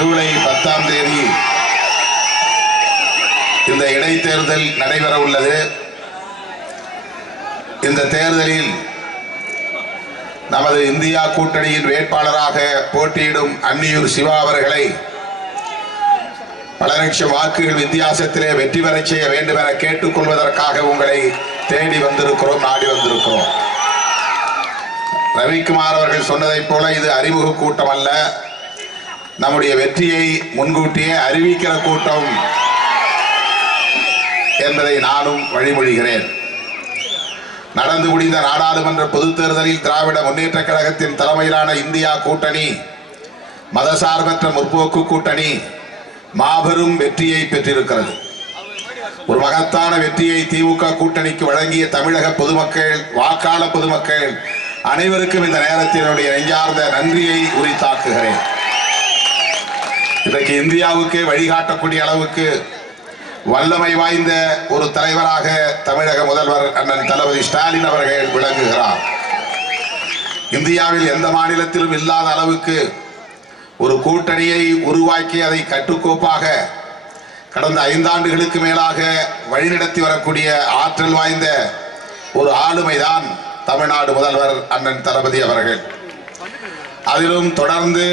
ஜூலை பத்தாம் தேதி இந்த இடைத்தேர்தல் நடைபெற உள்ளது. இந்த தேர்தலில் நமது இந்தியா கூட்டணியின் வேட்பாளராக போட்டியிடும் அன்னியூர் சிவா அவர்களை பல லட்சம் வாக்குகள் வித்தியாசத்திலே வெற்றி பெறச் செய்ய வேண்டும் என கேட்டுக்கொள்வதற்காக உங்களை தேடி வந்திருக்கிறோம் நாடி வந்திருக்கிறோம். ரவிக்குமார் அவர்கள் சொன்னதைப் போல இது அறிமுக கூட்டம் அல்ல. நம்முடைய வெற்றியை முன்கூட்டியே அறிவிக்கிற கூட்டம் என்பதை நானும் வழிமொழிகிறேன். நடந்து முடிந்த நாடாளுமன்ற பொதுத் தேர்தலில் திராவிட முன்னேற்ற கழகத்தின் தலைமையிலான இந்தியா கூட்டணி மதசார்பற்ற முற்போக்கு கூட்டணி மாபெரும் வெற்றியை பெற்றிருக்கிறது. ஒரு மகத்தான வெற்றியை திமுக கூட்டணிக்கு வழங்கிய தமிழக பொதுமக்கள் வாக்காள பொதுமக்கள் அனைவருக்கும் இந்த நேரத்தினுடைய நெஞ்சார்ந்த நன்றியை உரித்தாக்குகிறேன். இன்றைக்கு இந்தியாவுக்கு வழிகாட்டக்கூடிய அளவுக்கு வல்லமை வாய்ந்த ஒரு தலைவராக தமிழக முதல்வர் அண்ணன் தளபதி ஸ்டாலின் அவர்கள் விளங்குகிறார். இந்தியாவில் எந்த மாநிலத்திலும் இல்லாத அளவுக்கு ஒரு கூட்டணியை உருவாக்கி அதை கட்டுக்கோப்பாக கடந்த ஐந்தாண்டுகளுக்கு மேலாக வழிநடத்தி வரக்கூடிய ஆற்றல் வாய்ந்த ஒரு ஆளுமைதான் தமிழ்நாடு முதல்வர் அண்ணன் தளபதி அவர்கள். அதிலும் தொடர்ந்து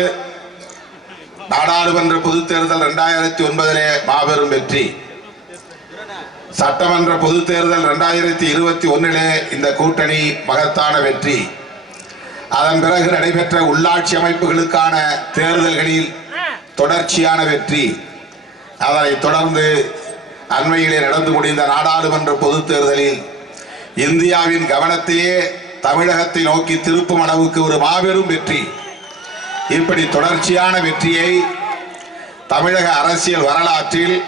நாடாளுமன்ற பொது தேர்தல் இரண்டாயிரத்தி ஒன்பதிலே மாபெரும் வெற்றி. சட்டமன்ற பொதுத் தேர்தல் இரண்டாயிரத்தி இருபத்தி ஒன்னிலே இந்த கூட்டணி மகத்தான வெற்றி. அதன் பிறகு நடைபெற்ற உள்ளாட்சி அமைப்புகளுக்கான தேர்தல்களில் தொடர்ச்சியான வெற்றி. அதனை தொடர்ந்து அண்மையிலே நடந்து முடிந்த நாடாளுமன்ற பொதுத் தேர்தலில் இந்தியாவின் கவனத்தையே தமிழகத்தை நோக்கி திருப்பும் அளவுக்கு ஒரு மாபெரும் வெற்றி. இப்படி தொடர்ச்சியான வெற்றியை தமிழக அரசியல் வரலாற்றில்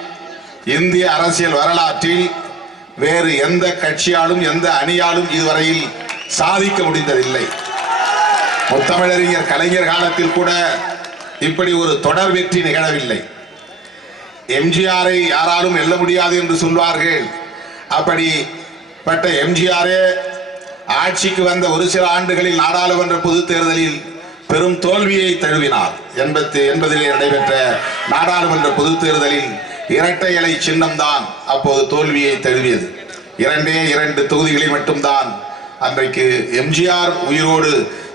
இந்திய அரசியல் வரலாற்றில் வேறு எந்த கட்சியாலும் எந்த அணியாலும் இதுவரையில் சாதிக்க முடிந்ததில்லை. முத்தமிழறிஞர் கலைஞர் காலத்தில் கூட இப்படி ஒரு தொடர் வெற்றி நிகழவில்லை. எம்ஜிஆரை யாராலும் வெல்ல முடியாது என்று சொல்வார்கள். அப்படிப்பட்ட எம்ஜிஆரே ஆட்சிக்கு வந்த ஒரு சில ஆண்டுகளில் நாடாளுமன்ற பொதுத் தேர்தலில் பெரும் தோல்வியை தழுவினார். எண்பத்தி எண்பதிலே நடைபெற்ற நாடாளுமன்ற பொது தேர்தலில் இரட்டை இலை சின்னம்தான் அப்போது தோல்வியை தழுவியது. இரண்டே இரண்டு தொகுதிகளில் மட்டும்தான் அன்றைக்கு எம்ஜிஆர் உயிரோடு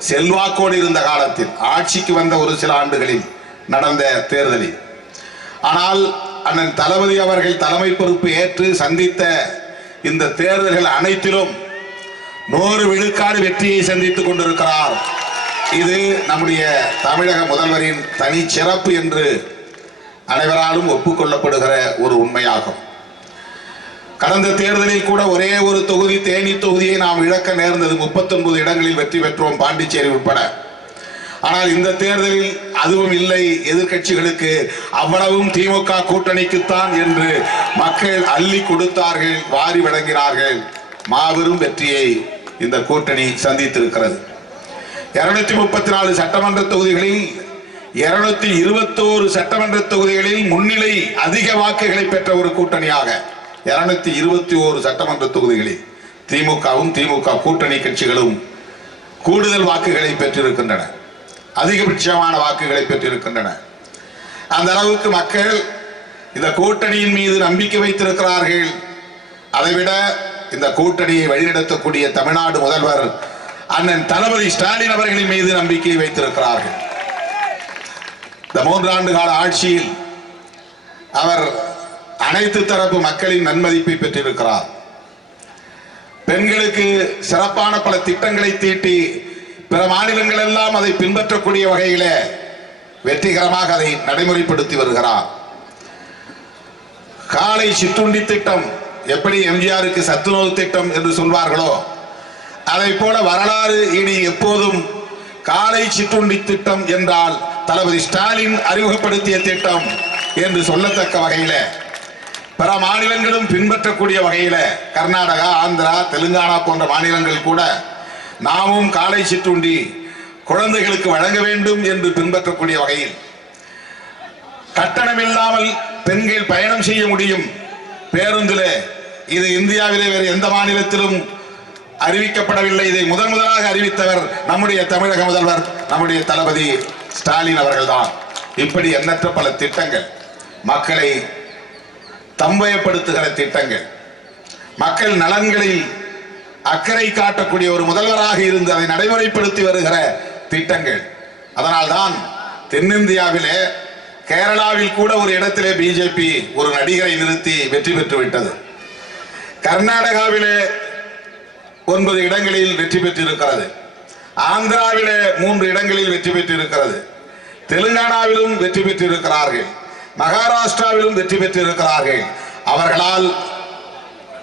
செல்வாக்கோடு இருந்த காலத்தில் ஆட்சிக்கு வந்த ஒரு சில ஆண்டுகளில் நடந்த தேர்தலில். ஆனால் அண்ணன் தளபதி அவர்கள் தலைமை பொறுப்பு ஏற்று சந்தித்த இந்த தேர்தல்கள் அனைத்திலும் நூறு விழுக்காடு வெற்றியை சந்தித்துக் கொண்டிருக்கிறார். இது நம்முடைய தமிழக முதல்வரின் தனி சிறப்பு என்று அனைவராலும் ஒப்புக்கொள்ளப்படுகிற ஒரு உண்மையாகும். கடந்த தேர்தலில் கூட ஒரே ஒரு தொகுதி தேனி தொகுதியை நாம் இழக்க நேர்ந்தது 39 இடங்களில் வெற்றி பெற்றோம் பாண்டிச்சேரி உட்பட. ஆனால் இந்த தேர்தலில் அதுவும் இல்லை எதிர்க்கட்சிகளுக்கு அவ்வளவும் திமுக கூட்டணிக்குத்தான் என்று மக்கள் அள்ளி கொடுத்தார்கள் வாரி வழங்கினார்கள். மாபெரும் வெற்றியை இந்த கூட்டணி சந்தித்திருக்கிறது. இருநூத்தி முப்பத்தி நாலு சட்டமன்ற தொகுதிகளில் இருநூத்தி இருபத்தோரு சட்டமன்ற தொகுதிகளில் முன்னிலை அதிக வாக்குகளை பெற்ற ஒரு கூட்டணியாக இருநூத்தி இருபத்தி ஓரு சட்டமன்ற தொகுதிகளில் திமுகவும் திமுக கூட்டணி கட்சிகளும் கூடுதல் வாக்குகளை பெற்றிருக்கின்றன. அதிகபட்சமான வாக்குகளை பெற்றிருக்கின்றன. அந்த அளவுக்கு மக்கள் இந்த கூட்டணியின் மீது நம்பிக்கை வைத்திருக்கிறார்கள். அதைவிட இந்த கூட்டணியை வழிநடத்தக்கூடிய தமிழ்நாடு முதல்வர் அண்ணன் தளபதி ஸ்டாலின் அவர்களின் மீது நம்பிக்கை வைத்திருக்கிறார்கள். இந்த மூன்றாண்டு கால ஆட்சியில் அவர் அனைத்து தரப்பு மக்களின் நன்மதிப்பை பெற்றிருக்கிறார். பெண்களுக்கு சிறப்பான பல திட்டங்களை தீட்டி பிற மாநிலங்கள் எல்லாம் அதை பின்பற்றக்கூடிய வகையில வெற்றிகரமாக அதை நடைமுறைப்படுத்தி வருகிறார். காலை சிற்றுண்டி திட்டம் எப்படி எம்ஜிஆருக்கு சத்துணவு திட்டம் என்று சொல்வார்களோ அதை போல வரலாறு இனி எப்போதும் காலை சிற்றுண்டி திட்டம் என்றால் தளபதி ஸ்டாலின் அறிமுகப்படுத்திய திட்டம் என்று சொல்லத்தக்க வகையில பிற மாநிலங்களும் பின்பற்றக்கூடிய வகையில கர்நாடகா ஆந்திரா தெலுங்கானா போன்ற மாநிலங்கள் கூட நாமும் காலை சிற்றுண்டி குழந்தைகளுக்கு வழங்க வேண்டும் என்று பின்பற்றக்கூடிய வகையில் கட்டணம் இல்லாமல் பெண்கள் பயணம் செய்ய முடியும். பேருந்தில் இது இந்தியாவிலே வேறு எந்த மாநிலத்திலும் அறிவிக்கப்படவில்லை. இதை முதன் முதலாக அறிவித்தவர் நம்முடைய தமிழக முதல்வர் நம்முடைய தளபதி ஸ்டாலின் அவர்கள்தான். இப்படி எண்ணற்ற பல திட்டங்கள் மக்களை தம்பயப்படுத்துகிற திட்டங்கள் மக்கள் நலன்களில் அக்கறை காட்டக்கூடிய ஒரு முதல்வராக இருந்து அதை நடைமுறைப்படுத்தி வருகிற திட்டங்கள். அதனால்தான் தென்னிந்தியாவிலே கேரளாவில் கூட ஒரு இடத்திலே பிஜேபி ஒரு நடிகரை நிறுத்தி வெற்றி பெற்று விட்டது கர்நாடகாவிலே ஒன்பது இடங்களில் வெற்றி பெற்றிருக்கிறது. ஆந்திராவில மூன்று இடங்களில் வெற்றி பெற்றிருக்கிறது. தெலுங்கானாவிலும் வெற்றி பெற்றிருக்கிறார்கள். மகாராஷ்டிராவிலும் வெற்றி பெற்றிருக்கிறார்கள். அவர்களால்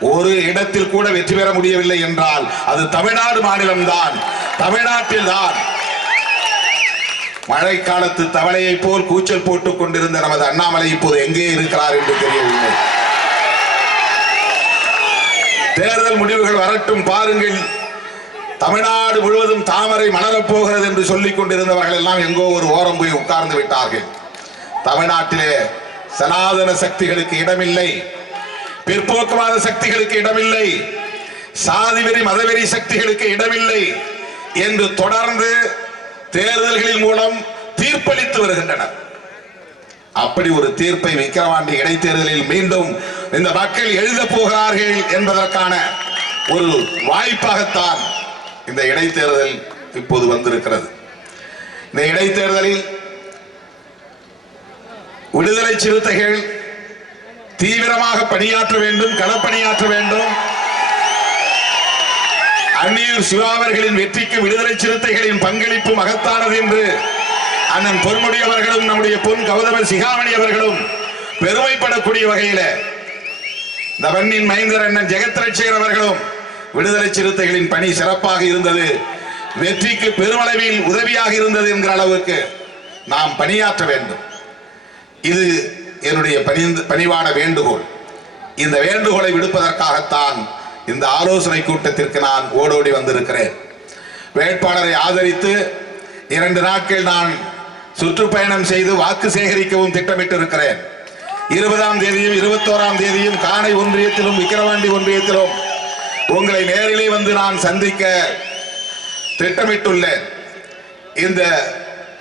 ஒரு இடத்தில் கூட வெற்றி பெற முடியவில்லை என்றால் அது தமிழ்நாடு மாநிலம்தான். தமிழ்நாட்டில் தான். மழைக்காலத்து தவளையை போல் கூச்சல் போட்டுக் கொண்டிருந்த நமது அண்ணாமலை இப்போது எங்கே இருக்கிறார் என்று தெரியவில்லை. தேர்தல் முடிவுகள் வரட்டும் பாருங்கள். தமிழ்நாடு முழுவதும் தாமரை மலரப்போகிறது என்று சொல்லிக் கொண்டிருந்தவர்கள் எல்லாம் எங்கோ ஒரு ஓரம் போய் உட்கார்ந்து விட்டார்கள். தமிழ்நாட்டிலே சனாதன சக்திகளுக்கு இடமில்லை. பிற்போக்குவாத சக்திகளுக்கு இடமில்லை. சாதிவெறி மதவெறி சக்திகளுக்கு இடமில்லை என்று தொடர்ந்து தேர்தல்களின் மூலம் தீர்ப்பளித்து வருகின்றனர். அப்படி ஒரு தீர்ப்பை விக்கிரவாண்டி இடைத்தேர்தலில் மீண்டும் இந்த மக்கள் எழுதப் போகிறார்கள் என்பதற்கான ஒரு வாய்ப்பாகத்தான் இந்த இடைத்தேர்தல் இப்போது வந்திருக்கிறது. இந்த இடைத்தேர்தலில் விடுதலை சிறுத்தைகள் தீவிரமாக பணியாற்ற வேண்டும் களப்பணியாற்ற வேண்டும். அந்நியூர் சிவா அவர்களின் வெற்றிக்கு விடுதலை சிறுத்தைகளின் பங்களிப்பு மகத்தானது என்று அண்ணன் பொன்முடி அவர்களும் நம்முடைய பொன் கௌதம சிகாமணி அவர்களும் பெருமைப்படக்கூடிய வகையில இந்த வன்னின் மைந்தர் அண்ணன் ஜெகத்ரட்சகர் அவர்களும் விடுதலை சிறுத்தைகளின் பணி சிறப்பாக இருந்தது. வெற்றிக்கு பெருமளவில் உதவியாக இருந்தது என்கிற அளவுக்கு நாம் பணியாற்ற வேண்டும். இது என்னுடைய பணிந்து பணிவான வேண்டுகோள். இந்த வேண்டுகோளை விடுப்பதற்காகத்தான் இந்த ஆலோசனை கூட்டத்திற்கு நான் ஓடோடி வந்திருக்கிறேன். வேட்பாளரை ஆதரித்து இரண்டு நாட்கள் நான் சுற்றுப்பயணம் செய்து வாக்கு சேகரிக்கவும் திட்டமிட்டிருக்கிறேன். இருபதாம் தேதியும் இருபத்தோராம் தேதியும் காணை ஒன்றியத்திலும் விக்கிரவாண்டி ஒன்றியத்திலும் உங்களை நேரிலே வந்து நான் சந்திக்க திட்டமிட்டுள்ளேன். இந்த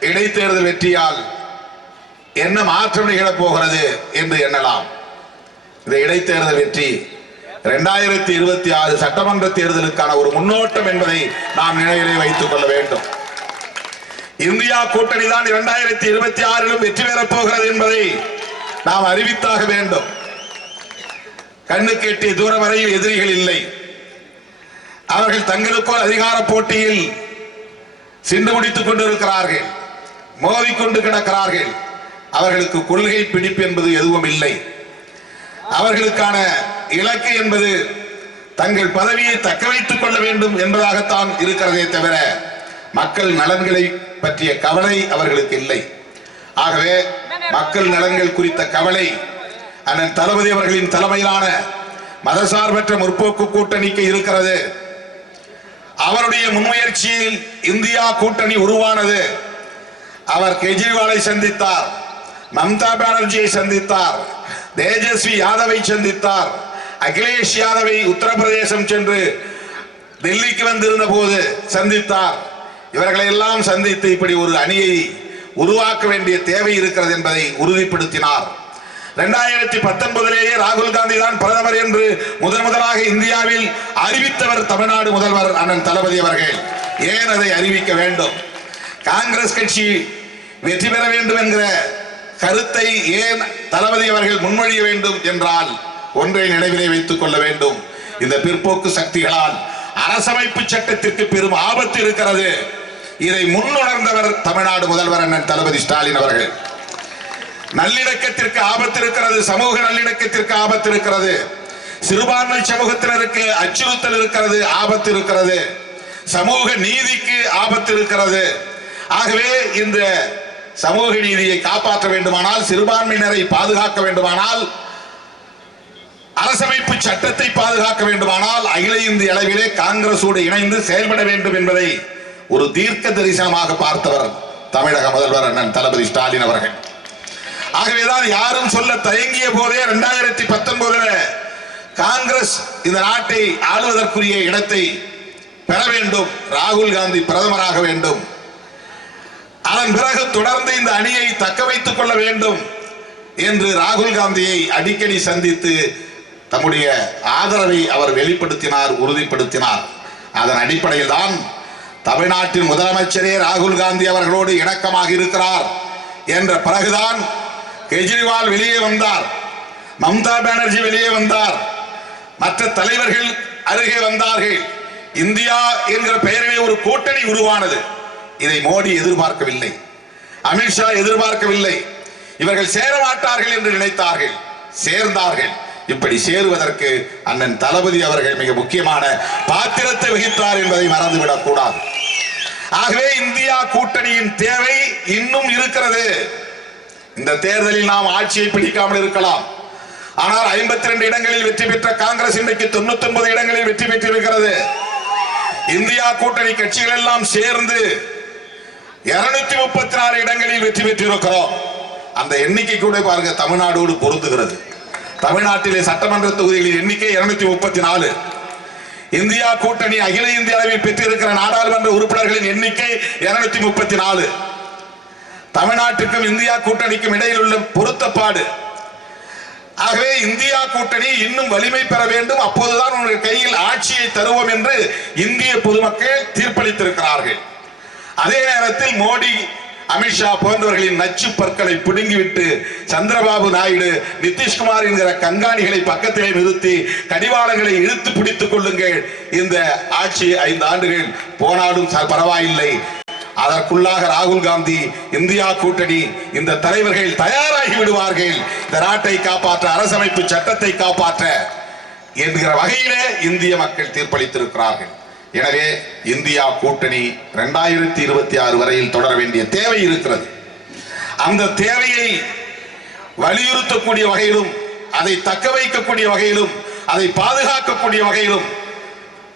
இடைத்தேர்தல் வெற்றியால் என்ன மாற்றம் நிகழப் போகிறது என்று எண்ணலாம். இந்த இடைத்தேர்தல் வெற்றி இரண்டாயிரத்தி இருபத்தி ஆறு சட்டமன்ற தேர்தலுக்கான ஒரு முன்னோட்டம் என்பதை நாம் நினைவிலே வைத்துக் கொள்ள வேண்டும். இந்தியா கூட்டணி தான் இரண்டாயிரத்தி இருபத்தி ஆறிலும் வெற்றி பெறப் போகிறது என்பதை நாம் அறிவித்தாக வேண்டும். கண்ணுக்கு எட்டிய தூரம் வரையில் எதிரிகள் இல்லை. அவர்கள் தங்களுக்குள் அதிகார போட்டியில் சிண்டு முடித்துக் கொண்டிருக்கிறார்கள். மோதிக்கொண்டு கிடக்கிறார்கள். அவர்களுக்கு கொள்கை பிடிப்பு என்பது எதுவும் இல்லை. அவர்களுக்கான இலக்கு என்பது தங்கள் பதவியை தக்க வைத்துக் கொள்ள வேண்டும் என்பதாகத்தான் இருக்கிறதே தவிர மக்கள் நலன்களை பற்றிய கவலை அவர்களுக்கு இல்லை. ஆகவே மக்கள் நலன்கள் குறித்த கவலை அண்ணன் தளபதி அவர்களின் தலைமையிலான மதசார்பற்ற முற்போக்கு கூட்டணிக்கு இருக்கிறது. அவருடைய முன்முயற்சியில் இந்தியா கூட்டணி உருவானது. அவர் கெஜ்ரிவாலை சந்தித்தார் மம்தா பானர்ஜியை சந்தித்தார் தேஜஸ்வி யாதவை சந்தித்தார் அகிலேஷ் யாதவை உத்தரப்பிரதேசம் சென்று டெல்லிக்கு வந்திருந்த போது சந்தித்தார். இவர்களை எல்லாம் சந்தித்து இப்படி ஒரு அணியை உருவாக்க வேண்டிய தேவை இருக்கிறது என்பதை உறுதிப்படுத்தினார். இரண்டாயிரத்தி பத்தொன்பதிலேயே ராகுல் காந்தி தான் பிரதமர் என்று முதன் முதலாக இந்தியாவில் அறிவித்தவர் தமிழ்நாடு முதல்வர் அண்ணன் தளபதி அவர்கள். ஏன் அதை அறிவிக்க வேண்டும்? காங்கிரஸ் கட்சி வெற்றி பெற வேண்டும் என்கிற கருத்தை ஏன் தளபதி அவர்கள் முன்மொழிய வேண்டும் என்றால் ஒன்றை நினைவிலே வைத்துக் கொள்ள வேண்டும். இந்த பிற்போக்கு சக்திகளால் அரசமைப்பு சட்டத்திற்கு பெரும் ஆபத்து இருக்கிறது. இதை முன்னுணர்ந்தவர் தமிழ்நாடு முதல்வர் அண்ணன் தளபதி ஸ்டாலின் அவர்கள். நல்லிணக்கத்திற்கு ஆபத்து இருக்கிறது சமூக நல்லிணக்கத்திற்கு ஆபத்து இருக்கிறது சிறுபான்மை சமூகத்தினருக்கு அச்சுறுத்தல் இருக்கிறது ஆபத்து இருக்கிறது சமூக நீதிக்கு ஆபத்து இருக்கிறது ஆகவே இந்த சமூக நீதியை காப்பாற்ற வேண்டுமானால் சிறுபான்மையினரை பாதுகாக்க வேண்டுமானால் அரசமைப்பு சட்டத்தை பாதுகாக்க வேண்டுமானால் அகில இந்திய அளவிலே காங்கிரசோடு இணைந்து செயல்பட வேண்டும் என்பதை ஒரு தீர்க்க தரிசனமாக பார்த்தவர் தமிழக முதல்வர் அண்ணன் தளபதி ஸ்டாலின் அவர்கள். ஆகவேதான் யாரும் சொல்ல தயங்கிய போதே இரண்டாயிரத்தி பத்தொன்பதுல காங்கிரஸ் இந்த நாட்டை ஆளுவதற்குரிய இடத்தை பெற வேண்டும். ராகுல் காந்தி பிரதமராக வேண்டும். அதன் பிறகு தொடர்ந்து இந்த அணியை தக்க வைத்துக் கொள்ள வேண்டும் என்று ராகுல் காந்தியை அடிக்கடி சந்தித்து தம்முடைய ஆதரவை அவர் வெளிப்படுத்தினார் உறுதிப்படுத்தினார். அதன் அடிப்படையில் தான் தமிழ்நாட்டின் முதலமைச்சரே ராகுல் காந்தி அவர்களோடு இணக்கமாக இருக்கிறார் என்ற பிறகுதான் கெஜ்ரிவால் வெளியே வந்தார். மம்தா பானர்ஜி வெளியே வந்தார். மற்ற தலைவர்கள் அருகே வந்தார்கள். இந்தியா என்கிற பெயரிலே ஒரு கூட்டணி உருவானது. இதை மோடி எதிர்பார்க்கவில்லை. அமித்ஷா எதிர்பார்க்கவில்லை. இவர்கள் சேர மாட்டார்கள் என்று நினைத்தார்கள். சேர்ந்தார்கள். இப்படி சேருவதற்கு அண்ணன் தளபதி அவர்கள் மிக முக்கியமான பாத்திரத்தை வகித்தார் என்பதை மறந்துவிடக் கூடாது. ஆகவே இந்தியா கூட்டணியின் தேவை இன்னும் இருக்கிறது. இந்த தேர்தலில் நாம் ஆட்சியை பிடிக்காமல் இருக்கலாம். ஆனால் 52 இடங்களில் வெற்றி பெற்ற காங்கிரஸ் இன்றைக்கு 99 இடங்களில் வெற்றி பெற்றிருக்கிறது. இந்தியா கூட்டணி கட்சிகள் எல்லாம் சேர்ந்து 234 முப்பத்தி நாலு இடங்களில் வெற்றி பெற்றிருக்கிறோம். அந்த எண்ணிக்கை கூட பாருங்க தமிழ்நாடோடு பொருந்துகிறது. தமிழ்நாட்டிலே சட்டமன்ற தொகுதிகளின் எண்ணிக்கை 234 முப்பத்தி நாலு. இந்தியா கூட்டணி அகில இந்திய அளவில் பெற்றிருக்கிற நாடாளுமன்ற உறுப்பினர்களின் எண்ணிக்கை 234 முப்பத்தி நாலு. தமிழ்நாட்டுக்கும் இந்தியா கூட்டணிக்கும் இடையில் உள்ள பொருத்தப்பாடு. ஆகவே இந்தியா கூட்டணி இன்னும் வலிமை பெற வேண்டும். அப்போதுதான் உங்கள் கையில் ஆட்சியை தருவோம் என்று இந்திய பொதுமக்கள் தீர்ப்பளித்திருக்கிறார்கள். அதே நேரத்தில் மோடி அமித்ஷா போன்றவர்களின் நச்சு பற்களை பிடுங்கிவிட்டு சந்திரபாபு நாயுடு நிதிஷ்குமார் என்கிற கண்காணிகளை பக்கத்திலே நிறுத்தி கடிவாளங்களை இழுத்து பிடித்துக் கொள்ளுங்கள். இந்த ஆட்சி ஐந்து ஆண்டுகள் போனாலும் பரவாயில்லை. அதற்குள்ளாக ராகுல் காந்தி இந்தியா கூட்டணி இந்த தலைவர்கள் தயாராகி விடுவார்கள். இந்த நாட்டை காப்பாற்ற அரசமைப்பு சட்டத்தை காப்பாற்ற என்கிற வகையிலே இந்திய மக்கள் தீர்ப்பளித்திருக்கிறார்கள். எனவே இந்தியா கூட்டணி ரெண்டாயிரத்தி இருபத்தி ஆறு வரையில் தொடர வேண்டிய தேவை இருக்கிறது. அந்த தேவையை வலியுறுத்தக்கூடிய வகையிலும் அதை தக்க வைக்கக்கூடிய வகையிலும் அதை பாதுகாக்கக்கூடிய வகையிலும்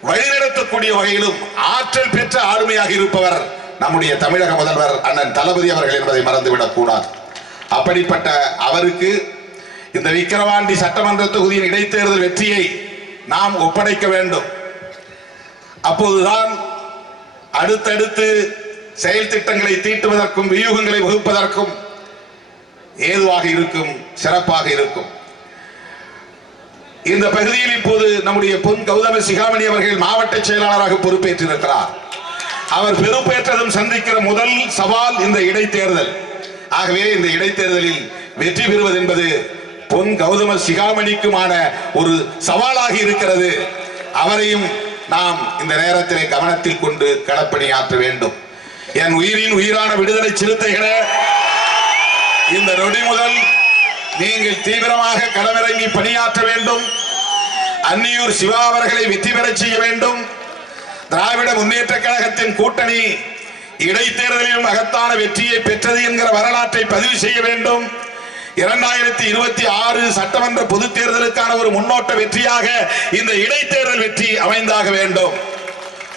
வழிநடத்தக்கூடிய வகையிலும் ஆற்றல் பெற்ற ஆளுமையாக இருப்பவர் நம்முடைய தமிழக முதல்வர் அண்ணன் தளபதி அவர்கள் என்பதை மறந்துவிடக் கூடாது. அப்படிப்பட்ட அவருக்கு இந்த விக்கிரவாண்டி சட்டமன்ற தொகுதியின் இடைத்தேர்தல் வெற்றியை நாம் ஒப்படைக்க வேண்டும். அப்போதுதான் அடுத்தடுத்து செயல் திட்டங்களை தீட்டுவதற்கும் வியூகங்களை வகுப்பதற்கும் ஏதுவாக இருக்கும் சிறப்பாக இருக்கும். இந்த பகுதியில் இப்போது நம்முடைய பொன் கௌதம சிகாமணி அவர்கள் மாவட்ட செயலாளராக பொறுப்பேற்றிருக்கிறார். அவர் பெறுப்பேற்றதும் சந்திக்கிற முதல் சவால் இந்த இடைத்தேர்தல். ஆகவே இந்த இடைத்தேர்தலில் வெற்றி பெறுவது என்பது பொன் கௌதம சிகாமணிக்குமான ஒரு சவாலாக இருக்கிறது. அவரையும் நாம் இந்த நேரத்திலே கவனத்தில் கொண்டு கடப்பணியாற்ற வேண்டும். என் உயிரின் உயிரான விடுதலை சிறுத்தைகளே இந்த நொடி முதல் நீங்கள் தீவிரமாக களமிறங்கி பணியாற்ற வேண்டும். அன்னியூர் சிவா அவர்களை வெற்றி பெறச் செய்ய வேண்டும். திராவிட முன்னேற்ற கழகத்தின் கூட்டணி இடைத்தேர்தலிலும் மகத்தான வெற்றியை பெற்றது என்கிற வரலாற்றை பதிவு செய்ய வேண்டும். இரண்டாயிரத்தி இருபத்தி ஆறு சட்டமன்ற பொதுத் தேர்தலுக்கான ஒரு முன்னோட்ட வெற்றியாக இந்த இடைத்தேர்தல் வெற்றி அமைந்தாக வேண்டும்.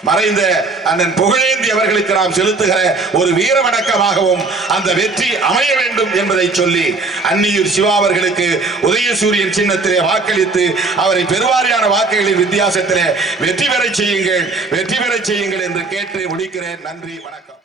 மறைந்த அண்ணன் புகழேந்தி அவர்களுக்கு நாம் செலுத்துகிற ஒரு வீர வணக்கமாகவும் அந்த வெற்றி அமைய வேண்டும் என்பதை சொல்லி அன்னியூர் சிவா அவர்களுக்கு உதயசூரியன் சின்னத்திலே வாக்களித்து அவரை பெருவாரியான வாக்குகளின் வித்தியாசத்திலே வெற்றி பெறச் செய்யுங்கள் வெற்றி பெறச் செய்யுங்கள் என்று கேட்டு முடிக்கிறேன். நன்றி வணக்கம்.